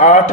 8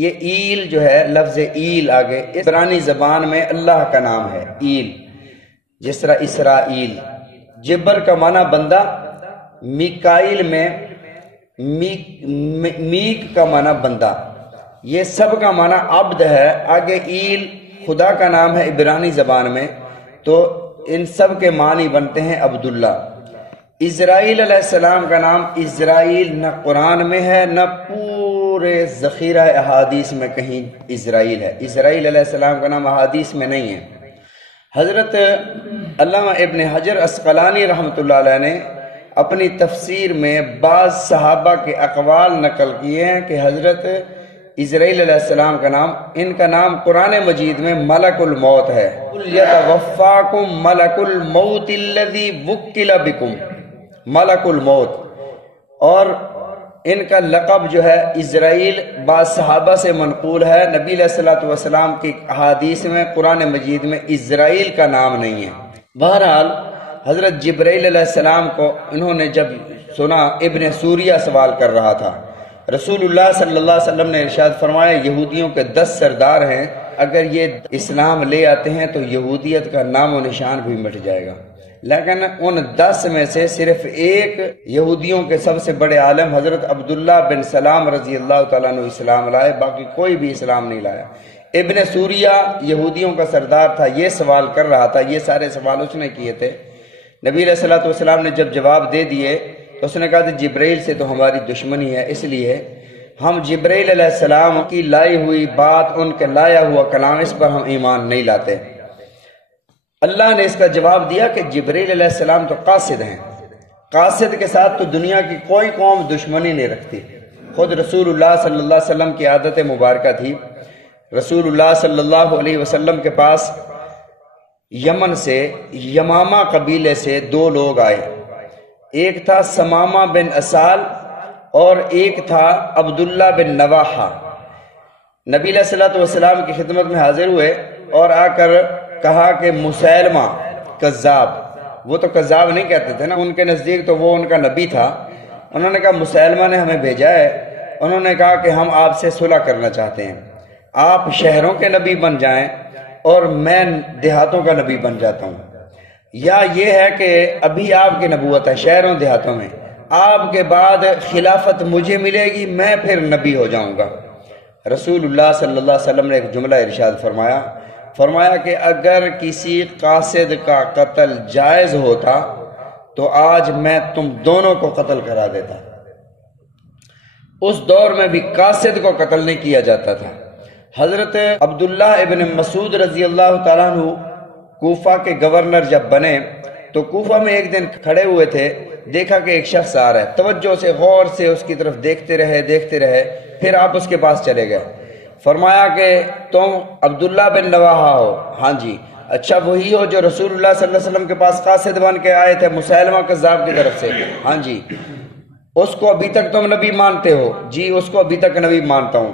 یہ ایل جو ہے لفظ ایل آگے عبرانی زبان میں اللہ کا نام ہے ایل، جس طرح اسرائیل۔ جبر کا معنی بندہ، میکائیل میں میک کا معنی بندہ، یہ سب کا معنی عبد ہے۔ آگے ایل خدا کا نام ہے عبرانی زبان میں، تو ان سب کے معنی بنتے ہیں عبداللہ۔ اسرائیل علیہ السلام کا نام اسرائیل نہ قرآن میں ہے نہ پورے ذخیرہ احادیث میں کہیں اسرائیل ہے۔ اسرائیل علیہ السلام کا نام احادیث میں نہیں ہے۔ حضرت علامہ ابن حجر عسقلانی رحمۃ اللہ علیہ نے اپنی تفسیر میں بعض صحابہ کے اقوال نقل کیے ہیں کہ حضرت اسرائیل علیہ السلام کا نام، ان کا نام قرآن مجید میں ملک الموت ہے۔ قُلْ يَتَوَفَّاكُمْ مَلَكُ الْمَوْتِ الَّذِي وُكِّلَ بِكُمْ، ملک الموت۔ اور ان کا لقب جو ہے اسرائیل بعض صحابہ سے منقول ہے، نبی علیہ الصلوۃ والسلام کی احادیث میں قرآن مجید میں اسرائیل کا نام نہیں ہے۔ بہرحال حضرت جبرائیل علیہ السلام کو انہوں نے جب سنا، ابن سوریہ سوال کر رہا تھا، رسول اللہ صلی اللہ علیہ وسلم نے ارشاد فرمایا یہودیوں کے 10 سردار ہیں، اگر یہ اسلام لے آتے ہیں تو یہودیت کا نام و نشان بھی مٹ جائے گا۔ لیکن ان 10 میں سے صرف ایک یہودیوں کے سب سے بڑے عالم حضرت عبداللہ بن سلام رضی اللہ تعالیٰ عنہ اسلام لائے، باقی کوئی بھی اسلام نہیں لایا۔ ابن سوریہ یہودیوں کا سردار تھا، یہ سوال کر رہا تھا، یہ سارے سوال اس نے کیے تھے۔ نبی علیہ الصلوۃ والسلام نے جب جواب دے دیے تو اس نے کہا کہ جبرائیل سے تو ہماری دشمنی ہے، اس لیے ہم جبرائیل علیہ السلام کی لائی ہوئی بات، ان کے لایا ہوا کلام، اس پر ہم ایمان نہیں لاتے۔ اللہ نے اس کا جواب دیا کہ جبرائیل علیہ السلام تو قاصد ہیں، قاصد کے ساتھ تو دنیا کی کوئی قوم دشمنی نہیں رکھتی۔ خود رسول اللہ صلی اللہ علیہ وسلم کی عادت مبارکہ تھی، رسول اللہ صلی اللہ علیہ وسلم کے پاس یمن سے، یمامہ قبیلے سے 2 لوگ آئے، ایک تھا سمامہ بن اسال اور ایک تھا عبداللہ بن نواحہ۔ نبی علیہ الصلوۃ والسلام کی خدمت میں حاضر ہوئے اور آ کر کہا کہ مسیلمہ کذاب، وہ تو کذاب نہیں کہتے تھے نا، ان کے نزدیک تو وہ ان کا نبی تھا۔ انہوں نے کہا مسیلمہ نے ہمیں بھیجا ہے، انہوں نے کہا کہ ہم آپ سے صلح کرنا چاہتے ہیں، آپ شہروں کے نبی بن جائیں اور میں دیہاتوں کا نبی بن جاتا ہوں، یا یہ ہے کہ ابھی آپ کی نبوت ہے شہروں دیہاتوں میں، آپ کے بعد خلافت مجھے ملے گی، میں پھر نبی ہو جاؤں گا۔ رسول اللہ صلی اللہ علیہ وسلم نے ایک جملہ ارشاد فرمایا کہ اگر کسی قاصد کا قتل جائز ہوتا تو آج میں تم دونوں کو قتل کرا دیتا۔ اس دور میں بھی قاصد کو قتل نہیں کیا جاتا تھا۔ حضرت عبداللہ ابن مسعود رضی اللہ تعالیٰ عنہ کوفہ کے گورنر جب بنے تو کوفہ میں ایک دن کھڑے ہوئے تھے، دیکھا کہ ایک شخص آ رہا ہے، توجہ سے غور سے اس کی طرف دیکھتے رہے، پھر آپ اس کے پاس چلے گئے۔ فرمایا کہ تم عبداللہ بن نواحہ ہو؟ ہاں جی۔ اچھا وہی ہو جو رسول اللہ صلی اللہ علیہ وسلم کے پاس قاصد بن کے آئے تھے مسیلمہ کذاب کی طرف سے؟ ہاں جی۔ اس کو ابھی تک تم نبی مانتے ہو؟ جی اس کو ابھی تک نبی مانتا ہوں۔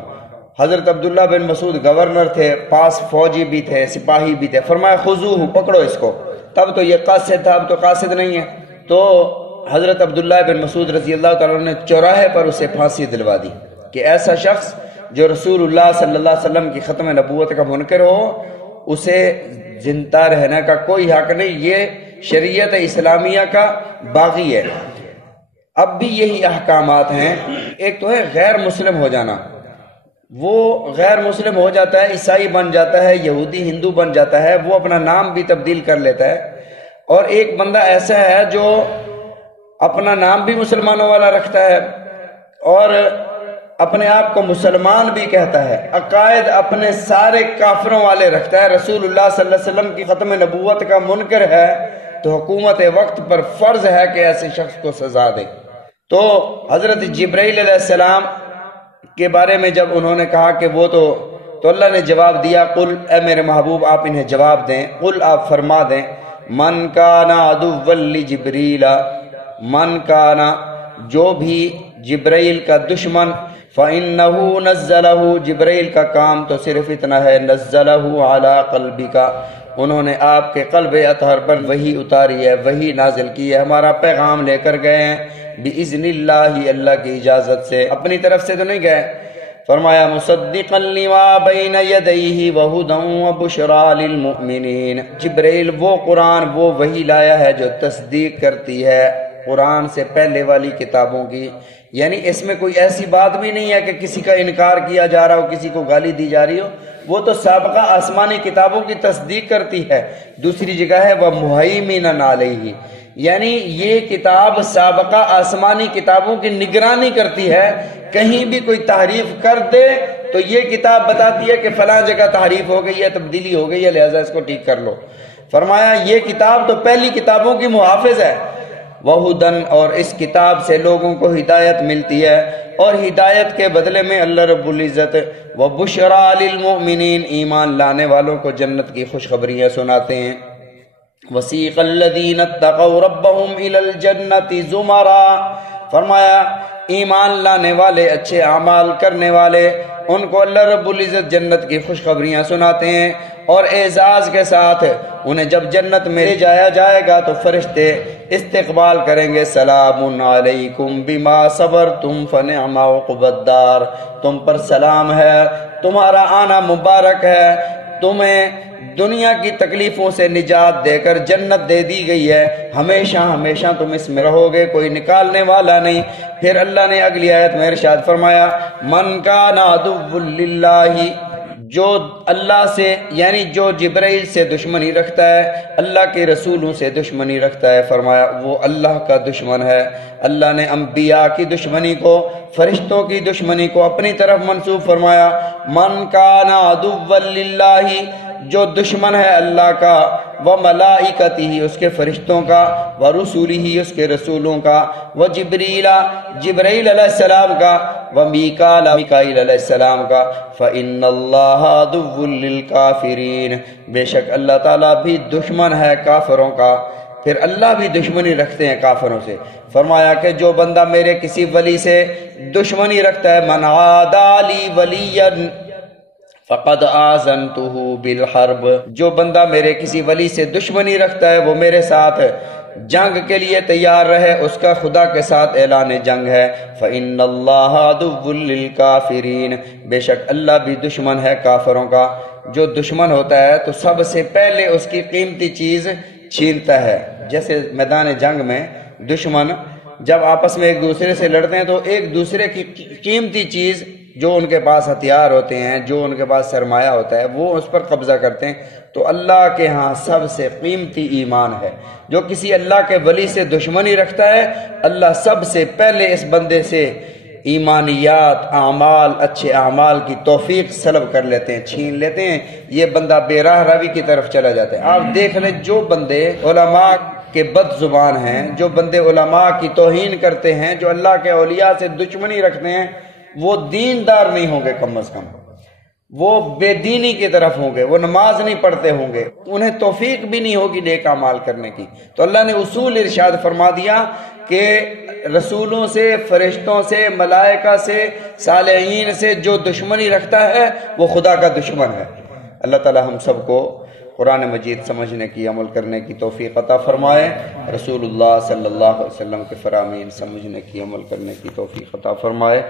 حضرت عبداللہ بن مسعود گورنر تھے، پاس فوجی بھی تھے، سپاہی بھی تھے۔ فرمایا خذوہ، پکڑو اس کو۔ تب تو یہ قاصد تھا، اب تو قاصد نہیں ہے۔ تو حضرت عبداللہ بن مسعود رضی اللہ تعالیٰ نے چوراہے پر اسے پھانسی دلوا دی کہ ایسا شخص جو رسول اللہ صلی اللہ علیہ وسلم کی ختم نبوت کا منکر ہو، اسے زندہ رہنے کا کوئی حق نہیں، یہ شریعت اسلامیہ کا باغی ہے۔ اب بھی یہی احکامات ہیں۔ ایک تو ہے غیر مسلم ہو جانا، وہ غیر مسلم ہو جاتا ہے، عیسائی بن جاتا ہے، یہودی ہندو بن جاتا ہے، وہ اپنا نام بھی تبدیل کر لیتا ہے۔ اور ایک بندہ ایسا ہے جو اپنا نام بھی مسلمانوں والا رکھتا ہے اور اپنے آپ کو مسلمان بھی کہتا ہے، عقائد اپنے سارے کافروں والے رکھتا ہے، رسول اللہ صلی اللہ علیہ وسلم کی ختم نبوت کا منکر ہے، تو حکومت وقت پر فرض ہے کہ ایسے شخص کو سزا دے۔ تو حضرت جبرائیل علیہ السلام کے بارے میں جب انہوں نے کہا کہ وہ تو اللہ نے جواب دیا، قل، اے میرے محبوب آپ انہیں جواب دیں، قل آپ فرما دیں، من کان عدوا لجبریل، من کان جو بھی جبرائیل کا دشمن، فَإِنَّهُ نَزَّلَهُ جبرائیل کا کام تو صرف اتنا ہے، نَزَّلَهُ عَلَىٰ قَلْبِكَ انہوں نے آپ کے قلب اطہر پر وحی اتاری ہے، وحی نازل کی ہے، ہمارا پیغام لے کر گئے ہیں، بِإِذْنِ اللَّهِ اللہ کی اجازت سے، اپنی طرف سے تو نہیں گئے۔ فرمایا مصدقا لما بین یدیہ وہدی وبشریٰ للمؤمنین، جبرائیل وہ قرآن وہ وحی لایا ہے جو تصدیق کرتی ہے قرآن سے پہلے والی کتابوں کی، یعنی اس میں کوئی ایسی بات بھی نہیں ہے کہ کسی کا انکار کیا جا رہا ہو، کسی کو گالی دی جا رہی ہو، وہ تو سابقہ آسمانی کتابوں کی تصدیق کرتی ہے۔ دوسری جگہ ہے وَمُهَيْمِنًا عَلَيْهِ، یعنی یہ کتاب سابقہ آسمانی کتابوں کی نگرانی کرتی ہے، کہیں بھی کوئی تحریف کر دے تو یہ کتاب بتاتی ہے کہ فلاں جگہ تحریف ہو گئی ہے، تبدیلی ہو گئی ہے، لہذا اس کو ٹھیک کر لو۔ فرمایا یہ کتاب تو پہلی کتابوں کی محافظ ہے، وہدن، اور اس کتاب سے لوگوں کو ہدایت ملتی ہے، اور ہدایت کے بدلے میں اللہ رب العزت وبشریٰ للمؤمنین، ایمان لانے والوں کو جنت کی خوشخبریاں سناتے ہیں۔ وسیق الذین اتقوا ربهم الی الجنۃ زمرا، فرمایا ایمان لانے والے، اچھے اعمال کرنے والے، ان کو اللہ رب العزت جنت کی خوشخبریاں سناتے ہیں، اور اعزاز کے ساتھ انہیں جب جنت میں لے جایا جائے گا تو فرشتے استقبال کریں گے، سلام علیکم بما صبرتم فنعم عقبی الدار، تم پر سلام ہے، تمہارا آنا مبارک ہے، تمہیں دنیا کی تکلیفوں سے نجات دے کر جنت دے دی گئی ہے، ہمیشہ ہمیشہ تم اس میں رہو گے، کوئی نکالنے والا نہیں۔ پھر اللہ نے اگلی آیت میں ارشاد فرمایا من کان عدو للہ، جو اللہ سے یعنی جو جبرائیل سے دشمنی رکھتا ہے، اللہ کے رسولوں سے دشمنی رکھتا ہے، فرمایا وہ اللہ کا دشمن ہے۔ اللہ نے انبیاء کی دشمنی کو، فرشتوں کی دشمنی کو اپنی طرف منسوب فرمایا۔ من کان عدوا للہ، جو دشمن ہے اللہ کا، وملائکتہ، اس کے فرشتوں کا، ورسولہ، اس کے رسولوں کا، وجبریل، جبرائیل علیہ السلام کا، ومیکال، میکائیل علیہ السلام کا، فإن اللہ عدو للکافرین، بے شک اللہ تعالیٰ بھی دشمن ہے کافروں کا۔ پھر اللہ بھی دشمنی رکھتے ہیں کافروں سے، فرمایا کہ جو بندہ میرے کسی ولی سے دشمنی رکھتا ہے، من عادی لی ولیا فقد آذنتہ بالحرب، جو بندہ میرے کسی ولی سے دشمنی رکھتا ہے وہ میرے ساتھ جنگ کے لیے تیار رہے، اس کا خدا کے ساتھ اعلان جنگ ہے۔ فإن اللہ عدو للکافرین، بے شک اللہ بھی دشمن ہے کافروں کا۔ جو دشمن ہوتا ہے تو سب سے پہلے اس کی قیمتی چیز چھینتا ہے، جیسے میدان جنگ میں دشمن جب آپس میں ایک دوسرے سے لڑتے ہیں تو ایک دوسرے کی قیمتی چیز جو ان کے پاس ہتھیار ہوتے ہیں، جو ان کے پاس سرمایہ ہوتا ہے، وہ اس پر قبضہ کرتے ہیں۔ تو اللہ کے ہاں سب سے قیمتی ایمان ہے۔ جو کسی اللہ کے ولی سے دشمنی رکھتا ہے، اللہ سب سے پہلے اس بندے سے ایمانیات، اعمال، اچھے اعمال کی توفیق سلب کر لیتے ہیں، چھین لیتے ہیں، یہ بندہ بے راہ روی کی طرف چلا جاتا ہے۔ آپ دیکھ لیں جو بندے علماء کے بد زبان ہیں، جو بندے علماء کی توہین کرتے ہیں، جو اللہ کے اولیاء سے دشمنی رکھتے ہیں، وہ دیندار نہیں ہوں گے، کم از کم وہ بے دینی کی طرف ہوں گے، وہ نماز نہیں پڑھتے ہوں گے، انہیں توفیق بھی نہیں ہوگی نیک اعمال کرنے کی۔ تو اللہ نے اصول ارشاد فرما دیا کہ رسولوں سے، فرشتوں سے، ملائکہ سے، صالحین سے جو دشمنی رکھتا ہے وہ خدا کا دشمن ہے۔ اللہ تعالی ہم سب کو قرآن مجید سمجھنے کی، عمل کرنے کی توفیق عطا فرمائے، رسول اللہ صلی اللہ علیہ وسلم کے فرامین سمجھنے کی، عمل کرنے کی توفیق عطا فرمائے۔